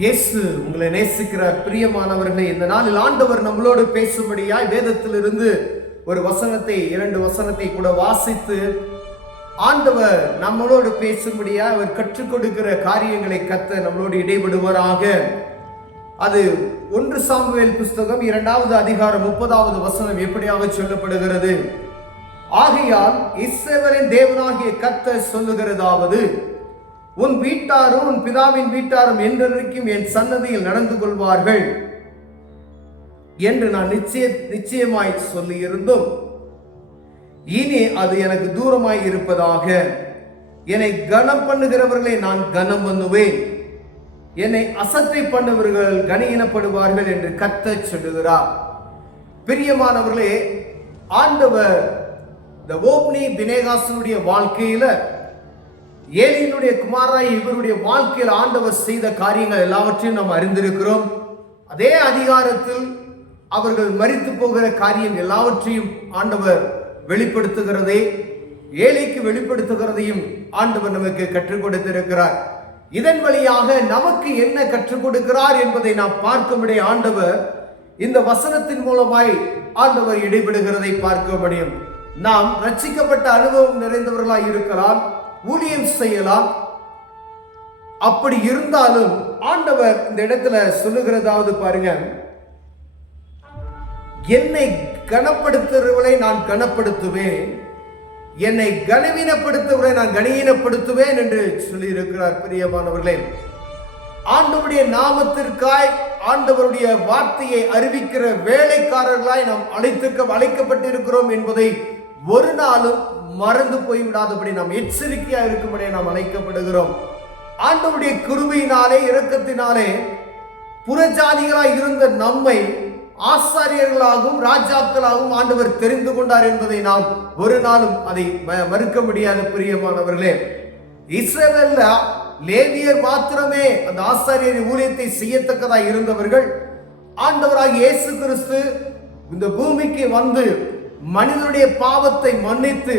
இயேசு உங்களை நேசிக்கிறார். பிரியமானவர்களே, இந்த நாளில் ஆண்டவர் நம்மளோடு பேசும்படியாய் வேதத்திலிருந்து ஒரு வசனத்தை, 2 வசனத்தை கூட வாசித்து ஆண்டவர் நம்மளோடு பேசும்படியாய் அவர் கற்றுக் கொடுக்கிற காரியங்களை கர்த்தர் நம்மளோடு இடைபடுவாராக. அது 1 சாமுவேல் புஸ்தகம் 2வது அதிகாரம் 30வது வசனம் எப்படியாக சொல்லப்படுகிறது. ஆகையால் இஸ்ரவேலின் தேவனாகிய கர்த்தர் சொல்லுகிறதாவது, உன் வீட்டாரும் உன் பிதாவின் வீட்டாரும் என்றென்றைக்கும் என் சன்னதியில் நடந்து கொள்வார்கள் என்று நான் நிச்சயமாய் சொல்லியிருந்தும் இனி அது எனக்கு தூரமாய் இருப்பதாக. என்னை கனம் பண்ணுகிறவர்களை நான் கனம் பண்ணுவேன், என்னை அசட்டை பண்ணவர்கள் கனியினப்படுவார்கள் என்று கர்த்தர் சொல்லுகிறார். பிரியமானவர்களே, ஆண்டவர் இந்த ஓப்னி பினேகாசனுடைய வாழ்க்கையில, ஏலியினுடைய குமாராய் இவருடைய வாழ்க்கையில் ஆண்டவர் செய்த காரியங்கள் எல்லாவற்றையும் நாம் அறிந்திருக்கிறோம். அதே அதிகாரத்தில் அவர்கள் மரித்து போகிற காரியம் எல்லாவற்றையும் ஆண்டவர் வெளிப்படுத்துகிறதே, ஏலிக்கு வெளிப்படுத்துகிறதையும் ஆண்டவர் நமக்கு கற்றுக் கொடுத்திருக்கிறார். இதன் வழியாக நமக்கு என்ன கற்றுக் கொடுக்கிறார் என்பதை நாம் பார்க்கும்படி ஆண்டவர் இந்த வசனத்தின் மூலமாய் ஆண்டவர் இடைபடுகிறதை பார்க்க முடியும். நாம் ரட்சிக்கப்பட்ட அனுபவம் நிறைந்தவர்களாய் இருக்கலாம், ஊழியம் செய்யலாம். அப்படி இருந்தாலும் ஆண்டவர் இந்த இடத்துல சொல்லுகிறதாவது பாருங்க, என்னை கனப்படுத்துகிறவர்களை நான் கனப்படுத்துவேன், என்னை கனவீனப்படுத்துவதை நான் கனவீனப்படுத்துவேன் என்று சொல்லி இருக்கிறார். பிரியமானவர்களே, ஆண்டவருடைய நாமத்திற்காய் ஆண்டவருடைய வார்த்தையை அறிவிக்கிற வேலைக்காரர்களாய் நாம் அழைக்கப்பட்டிருக்கிறோம் என்பதை ஒரு நாளும் மறந்து போய்விடாதபடி நாம் எச்சரிக்கையா இருக்கும்படி நாம் அழைக்கப்படுகிறோம். ஆண்டவருடைய கிருபையினாலே, இரக்கத்தினாலே புறஜாதிகளாய் இருந்த நம்மை ஆசாரியர்களாகவும் ராஜாக்களாகவும் ஆண்டவர் தெரிந்து கொண்டார் என்பதை நாம் ஒரு நாளும் அதை மறுக்க முடியாத. பிரியமானவர்களே, இஸ்ரவேல்ல லேவியர் மாத்திரமே அந்த ஆசாரியர் ஊழியத்தை செய்யத்தக்கதாக இருந்தவர்கள். ஆண்டவராகிய இயேசு கிறிஸ்து இந்த பூமிக்கு வந்து மனிதனுடைய பாவத்தை மன்னித்து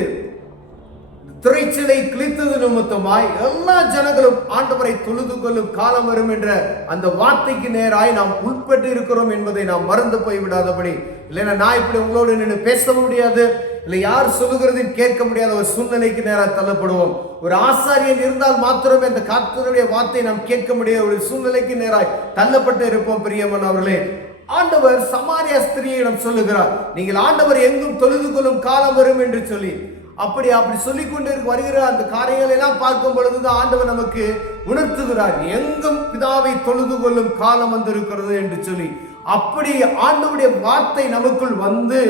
திரைச்சிலை கிழித்தது நிமித்தமாய் எல்லா ஜனங்களும் ஆண்டவரை தொழுது கொள்ளும் காலம் வரும் என்ற அந்த வார்த்தைக்கு நேராய் நாம் உட்பட்டு இருக்கிறோம் என்பதை நாம் மறந்து போய்விடாதபடி. இல்லைன்னா நான் இப்படி உங்களோடு நின்று பேச முடியாது, இல்லை யார் சொல்லுகிறதையும் கேட்க முடியாத ஒரு சூழ்நிலைக்கு நேராக தள்ளப்படுவோம். ஒரு ஆசாரியன் இருந்தால் மாத்திரமே அந்த கர்த்தருடைய வார்த்தையை நாம் கேட்க முடியாத ஒரு சூழ்நிலைக்கு நேராய் தள்ளப்பட்டு இருப்போம். பிரியமானவர்களே, ஆண்டவர் சமாரியா ஸ்திரியிடம் சொல்லுகிறார், நீங்கள் ஆண்டவர் எங்கும் தொழுது கொள்ளும் காலம் வரும் என்று சொல்லி. அப்படி சொல்லிக் கொண்டு வருகிற அந்த காரியங்களை எல்லாம் பார்க்கும் பொழுதுதான் ஆண்டவர் நமக்கு உணர்த்துகிறார், எங்கும் பிதாவை தொழுது கொள்ளும் காலம் வந்திருக்கிறது என்று சொல்லி. அப்படி ஆண்டவருடைய வார்த்தை நமக்குள் வந்து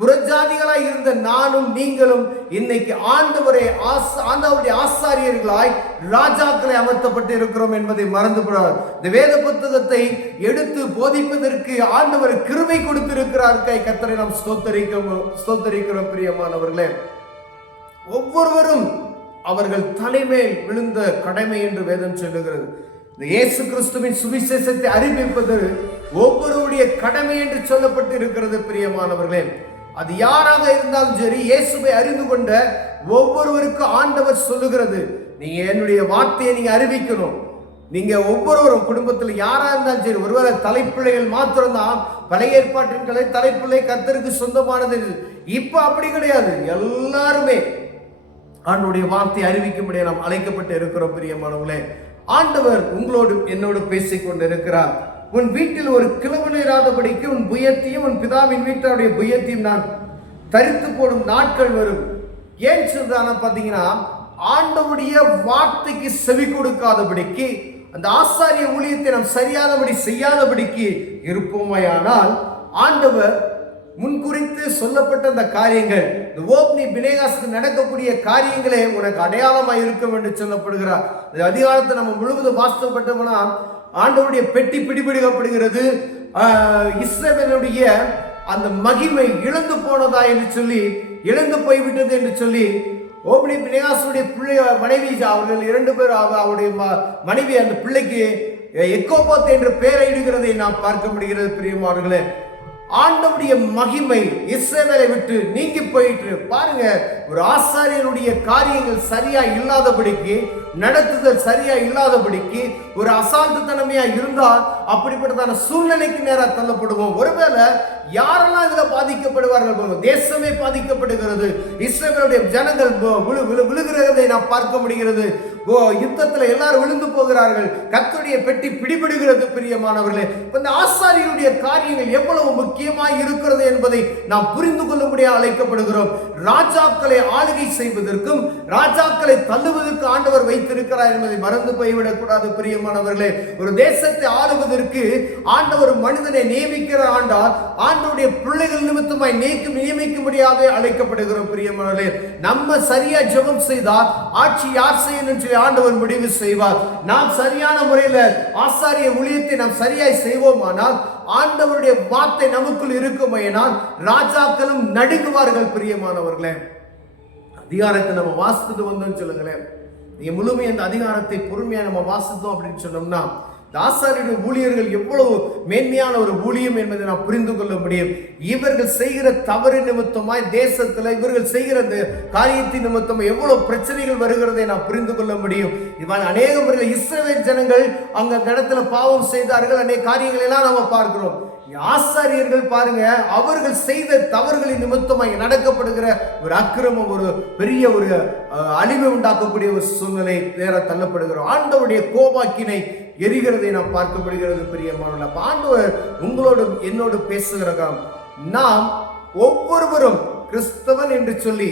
புறஜாதிகளாய் இருந்த நானும் நீங்களும் இன்னைக்கு ஆண்டவருடைய ஆசாரியர்களாய் ராஜாக்களை அமர்த்தப்பட்டு இருக்கிறோம் என்பதை மறந்துவிடார். இந்த வேத புத்தகத்தை எடுத்து போதிப்பதற்கு ஆண்டவர் கிருபை கொடுத்திருக்கிறார். கர்த்தரை நாம் ஸ்தோத்தரிக்கிறோம். பிரியமானவர்களே, ஒவ்வொருவரும் அவர்கள் தலைமேல் விழுந்த கடமை என்று வேதம் சொல்லுகிறது. இந்த இயேசு கிறிஸ்துவின் சுவிசேஷத்தை அறிவிப்பது ஒவ்வொருடைய கடமை என்று சொல்லப்பட்டு இருக்கிறது. பிரியமானவர்களே, அது யாராக இருந்தாலும் சரி, இயேசுவை அறிந்து கொண்ட ஒவ்வொருவருக்கும் ஆண்டவர் சொல்லுகிறது, நீங்க என்னுடைய வார்த்தையை நீங்க அறிவிக்கணும். நீங்க ஒவ்வொருவரும் குடும்பத்தில் யாரா இருந்தாலும் சரி, ஒருவேளை தலைப்பிள்ளைகள் மாத்திரம்தான் பழைய ஏற்பாட்டின் தலைப்பிள்ளை கர்த்தருக்கு சொந்தமானது. இப்ப அப்படி கிடையாது, எல்லாருமே ஆண்டவருடைய வார்த்தை அறிவிக்கும்படியே நாம் அழைக்கப்பட்டு இருக்கிறோம். பிரியமானவர்களே, ஆண்டவர் உங்களோடு என்னோடு பேசிக்கொண்டு இருக்கிறார். உன் வீட்டில் ஒரு கிழவன் இராதபடிக்கு உன் புயத்தையும் உன் பிதாவின் வீட்டாருடைய புயத்தையும் நான் தரித்து போடும் நாட்கள் வரும். ஏன் சொல்றாங்க பார்த்தீங்கன்னா, ஆண்டவருடைய வார்த்தைக்கு செவி கொடுக்காதபடிக்கு, அந்த ஆசாரிய ஊழியத்தை நாம் சரியானபடி செய்யாதபடிக்கு இருப்போமையானால், ஆண்டவர் முன்குறித்து சொல்லப்பட்ட அந்த காரியங்கள், இந்த ஓப்னி பினேகாசுக்கு நடக்கக்கூடிய காரியங்களே உனக்கு அடையாளமாக இருக்கும் என்று சொல்லப்படுகிறார். இந்த அதிகாரத்தை நம்ம முழுவதும் வாசிக்கப்பட்டோம்னா, ஆண்டவருடைய பெட்டி பிடிபடுகிறது, இஸ்ரவேலுடைய அந்த மகிமை இழந்து போனதா என்று சொல்லி, இழந்து போய்விட்டது என்று சொல்லி, ஓப்னி பினேகாசுடைய மனைவி, அவர்கள் 2 பேர், அவருடைய மனைவி அந்த பிள்ளைக்கு எக்கோபோத் என்று பெயரிடுகிறதை நாம் பார்க்க முடிகிறது. பிரியமானவர்களே, ஆண்டவருடைய மகிமை இஸ்ரவேலை விட்டு நீங்கி போயிட்டு பாருங்க. ஒரு ஆசாரியனுடைய காரியங்கள் சரியா இல்லாதபடிக்கு நடத்துதல் சரியா இல்லாதபடிக்கு ஒரு அசால்ட்டுத்தனமையா இருந்தால் அப்படிப்பட்டதான சூழ்நிலைக்கு நேராக தள்ளப்படுவோம். ஒருவேளை யாரெல்லாம் இதுல பாதிக்கப்படுவார்கள், தேசமே பாதிக்கப்படுகிறது, இஸ்ரவேலுடைய ஜனங்கள் விழுகிறதை நாம் பார்க்க முடிகிறது. யுத்தத்துல எல்லாரும் விழுந்து போகிறார்கள், கர்த்தருடைய பெட்டி பிடிபடுகிறது. பிரியமானவர்களே, இந்த ஆசாரியருடைய காரியங்கள் எவ்வளவு முக்கியமாய் இருக்கிறது என்பதை நாம் புரிந்து கொள்ளும்படியாக அழைக்கப்படுகிறோம். ராஜாக்களை ஆளுகை செய்வதற்கும் ராஜாக்களை தள்ளுவதற்கு ஆண்டவர் வைத்திருக்கிறார் என்பதை மறந்து போய்விடக் கூடாது. பிரியமானவர்களே, ஒரு தேசத்தை ஆளுவதற்கு ஆண்டவர் மனிதனை நியமிக்கிற ஆண்டால் ஆண்டவருடைய பிள்ளைகள் நிமித்தமாய் நியமிக்க முடியாது அழைக்கப்படுகிறோம். பிரியமானவர்களே, நம்ம சரியா ஜெபம் செய்தால் ஆட்சி யார் செய்யணும் ஆண்டவர் முடிவு செய்வார். நாம் சரியான முறையில் ஆசாரிய ஊழியத்தை நாம் சரியாய் செய்வோமானால் ஆண்டவருடைய வார்த்தை நமக்குள் இருக்குமையினால் ராஜாக்களும் நடுங்குவார்கள். பிரியமானவர்களே, அதிகாரத்தை நம்ம வாசித்துட்டு வந்தோம்னு சொல்லுங்களேன். நீங்க முழுமையாக அந்த அதிகாரத்தை பொறுமையா நம்ம வாசித்தோம் அப்படின்னு சொன்னோம்னா ஆசாரியருடைய ஊழியர்கள் எவ்வளவு மேன்மையான ஒரு ஊழியம் என்பதை நாம் புரிந்து கொள்ள முடியும். இவர்கள் செய்கிற தவறு நிமித்தமாய் தேசத்துல இவர்கள் செய்கிற காரியத்தின் நிமித்தம் எவ்வளவு பிரச்சனைகள் வருகிறதை நாம் புரிந்து கொள்ள முடியும். இவன் அநேக முறையில் இஸ்ரவேல் ஜனங்கள் அங்க இடத்துல பாவம் செய்தார்கள், அநேக காரியங்களை எல்லாம் நம்ம பார்க்கிறோம். ஆசாரியர்கள் பாருங்க, அவர்கள் செய்த தவறுகளின் நிமித்தமாக நடக்கப்படுகிற ஒரு அக்கிரமம், ஒரு பெரிய ஒரு அழிவை உண்டாக்கக்கூடிய ஒரு சூழ்நிலை நேர தள்ளப்படுகிறோம். ஆண்டவருடைய கோபாக்கினை எரிகிறதை நாம் பார்க்கப்படுகிறது. பிரியமானவர்களே, ஆண்டவர் உங்களோடு என்னோடு பேசுகிறார். நாம் ஒவ்வொருவரும் கிறிஸ்தவன் என்று சொல்லி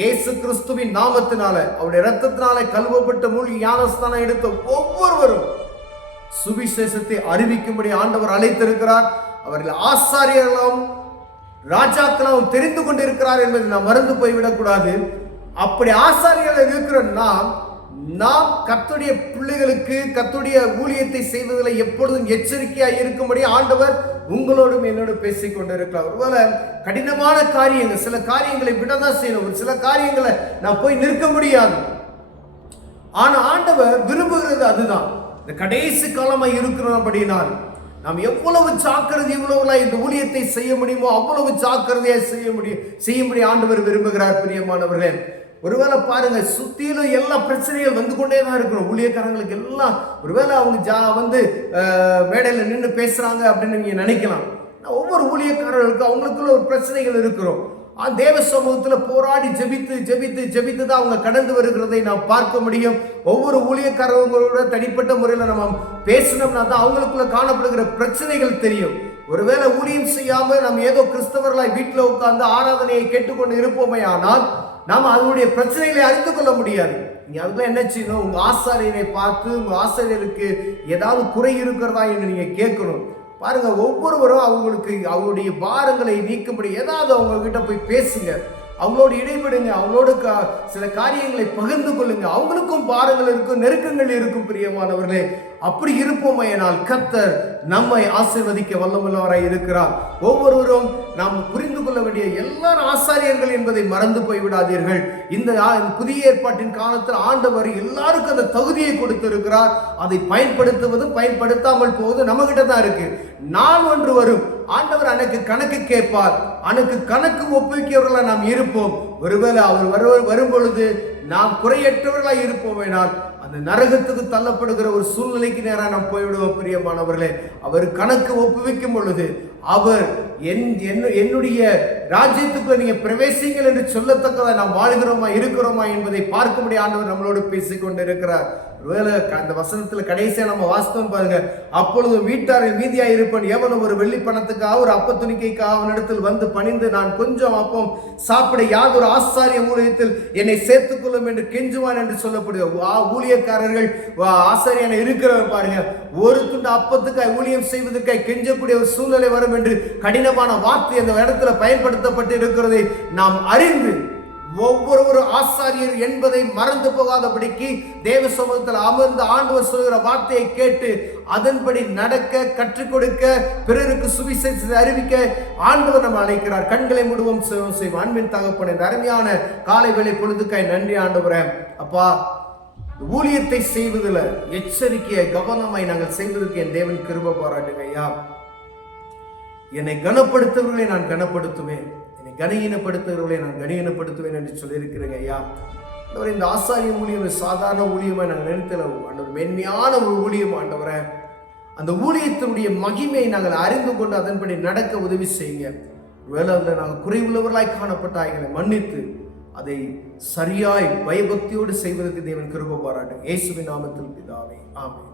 இயேசு கிறிஸ்துவின் நாமத்தினால அவருடைய இரத்தத்தினால கழுவப்பட்ட மூழ்கி ஞானஸ்தானம் எடுத்த ஒவ்வொருவரும் சுவிசேஷத்தை அறிவிக்கும்படி ஆண்டவர் அழைத்திருக்கிறார். அவர்கள் ஆசாரியர்களும் ராஜாக்களும் தெரிந்து கொண்டிருக்கிறார் என்பதை நாம் மறந்து போய்விடக் கூடாது. அப்படி ஆசாரியர்கள் இருக்கிற நாம் கர்த்தருடைய பிள்ளைகளுக்கு கர்த்தருடைய ஊழியத்தை செய்வதில் எப்பொழுதும் எச்சரிக்கையாக இருக்கும்படி ஆண்டவர் உங்களோடும் என்னோடு பேசிக் கொண்டிருக்கிறார். ஒருவேளை கடினமான காரியங்கள், சில காரியங்களை விடதான் செய்யணும், சில காரியங்களை நான் போய் நிற்க முடியாது. ஆனா ஆண்டவர் விரும்புகிறது அதுதான். இந்த கடைசி காலமாக இருக்கிறபடினால் நாம் எவ்வளவு ஜாக்கிரதை எவ்வளவு இந்த ஊழியத்தை செய்ய முடியுமோ அவ்வளவு ஜாக்கிரதையா செய்யும்படி ஆண்டவர் விரும்புகிறார். பிரியமானவர்களே, ஒருவேளை பாருங்க, சுத்திலும் எல்லா பிரச்சனைகள் வந்து கொண்டே தான் இருக்கிறோம். ஊழியக்காரங்களுக்கு எல்லாம் ஒருவேளை அவங்க மேடையில் நின்று பேசுறாங்க அப்படின்னு நீங்க நினைக்கலாம். ஒவ்வொரு ஊழியக்காரர்களுக்கும் அவங்களுக்குள்ள ஒரு பிரச்சனைகள் இருக்கிறோம். தேவ சமூகத்தில் போராடி ஜெபித்து தான் அவங்க கடந்து வருகிறதை நாம் பார்க்க முடியும். ஒவ்வொரு ஊழியக்காரங்களோட தனிப்பட்ட முறையில் நம்ம பேசினோம்னா தான் அவங்களுக்குள்ள காணப்படுகிற பிரச்சனைகள் தெரியும். ஒருவேளை ஊழியம் செய்யாம நம்ம ஏதோ கிறிஸ்தவர்களாய் வீட்டில் உட்கார்ந்து ஆராதனையை கேட்டுக்கொண்டு இருப்போமே ஆனால் நாம் அதனுடைய பிரச்சனைகளை அறிந்து கொள்ள முடியாது. நீங்க அதுல என்ன செய்யணும், உங்க ஆசாரியரை பார்த்து உங்க ஆசாரியருக்கு ஏதாவது குறை இருக்கிறதா என்று நீங்க கேட்கணும். பாருங்க, ஒவ்வொருவரும் அவங்களுடைய பாரங்களை நீக்கும்படி ஏதாவது அவங்க கிட்ட போய் பேசுங்க, அவங்களோடு இடைபடுங்க, அவங்களோடு சில காரியங்களை பகிர்ந்து கொள்ளுங்க. அவங்களுக்கும் பாரங்கள் இருக்கும், நெருக்கங்கள் இருக்கும். பிரியமானவர்களே, அப்படி இருப்போமையினால் கர்த்தர் நம்மை ஆசீர்வதிக்க வல்லமுள்ளவராய் இருக்கிறார். ஒவ்வொருவரும் நாம் புரிந்து கொள்ள வேண்டிய எல்லாரும் ஆசாரியர்கள் என்பதை மறந்து போய்விடாதீர்கள். இந்த புதிய ஏற்பாட்டின் காலத்தில் ஆண்டவர் எல்லாருக்கும் அந்த தகுதியை கொடுத்திருக்கிறார். அதை பயன்படுத்துவதும் பயன்படுத்தாமல் போவதும் நம்ம கிட்ட தான் இருக்கு. நான் ஒன்று வரும், ஆண்டவர் எனக்கு கணக்கு கேட்பார், எனக்கு கணக்கு ஒப்புவிக்கிறவர்களா நாம் இருப்போம். ஒருவேளை அவர் வரும் பொழுது நாம் குறையற்றவர்களாக இருப்போம் என்றால் அந்த நரகத்துக்கு தள்ளப்படுகிற ஒரு சூழ்நிலைக்கு நேராக நாம் போய்விடுவோம். பிரியமானவர்களே, அவர் கணக்கு ஒப்புவிக்கும் பொழுது அவர் என்னுடைய ராஜ்யத்துக்குள்ள நீங்க பிரவேசிங்கள் என்று சொல்லத்தக்கதை நாம் வாழ்கிறோமா இருக்கிறோமா என்பதை பார்க்கும்படி ஆண்டவர் நம்மளோடு பேசிக்கொண்டு இருக்கிறார். ஒருவேளை அந்த வசனத்துல கடைசியா நம்ம வாஸ்தவம் பாருங்க, அப்பொழுது வீட்டாரில் மீதியா இருப்பன் எவனும் ஒரு வெள்ளி பணத்துக்காக ஒரு அப்ப துணிக்கைக்காக அவனிடத்தில் வந்து பணிந்து நான் கொஞ்சம் அப்பம் சாப்பிட யாதொரு ஆசாரிய ஊழியத்தில் என்னை சேர்த்துக் கொள்ளும் என்று கெஞ்சுவான் என்று சொல்லப்படுது. ஊழியக்காரர்கள் ஆசாரியனை இருக்கிறவன் பாருங்க, ஒரு துண்டு அப்பத்துக்காய் ஊழியம் செய்வதற்காய் கெஞ்சக்கூடிய ஒரு சூழ்நிலை வரும் என்று கடினமான வார்த்தை அந்த இடத்துல பயன்படுத்தப்பட்டு இருக்கிறதை நாம் அறிந்து ஒவ்வொரு ஆசாரியர் என்பதை மறந்து போகாதபடிக்கு தேவ சமூகத்தில் அமர்ந்து ஆண்டவர் சொல்கிற வார்த்தையை கேட்டு அதன்படி நடக்க, கற்றுக் கொடுக்க, பிறருக்கு சுவிசேஷத்தை அறிவிக்க ஆண்டவர் நம்ம அழைக்கிறார். கண்களை மூடுவோம், செய்வோம். அன்பின் தகப்பனே, இந்த அருமையான காலை வேளை பொழுதுக்காய் நன்றி ஆண்டவரே. அப்பா, ஊழியத்தை செய்வதில் எச்சரிக்கையை கவனமாய் நாங்கள் செய்வதற்கு என் தேவன் கிருபை பாராட்டுங்க ஐயா. என்னை கனப்படுத்துவர்களை நான் கனப்படுத்துவேன், என்னை கனஈனப்படுத்துவர்களை நான் கனஈனப்படுத்துவேன் என்று சொல்லியிருக்கிறேங்க ஐயா. ஆண்டவரே, இந்த ஆசாரிய ஊழியம் சாதாரண ஊழியமாக நாங்கள் நினைத்தல ஆண்டவர், மென்மையான ஒரு ஊழியம் ஆண்டவரே. அந்த ஊழியத்தினுடைய மகிமையை நாங்கள் அறிந்து கொண்டு அதன்படி நடக்க உதவி செய்யுங்க. ஒருவேளை அதில் நாங்கள் குறைவுள்ளவர்களாய் காணப்பட்ட எங்களை மன்னித்து அதை சரியாய் பயபக்தியோடு செய்வதற்கு தேவன் கிருபை பாராட்டு. இயேசுவின் நாமத்தில் பிதாவே, ஆமென்.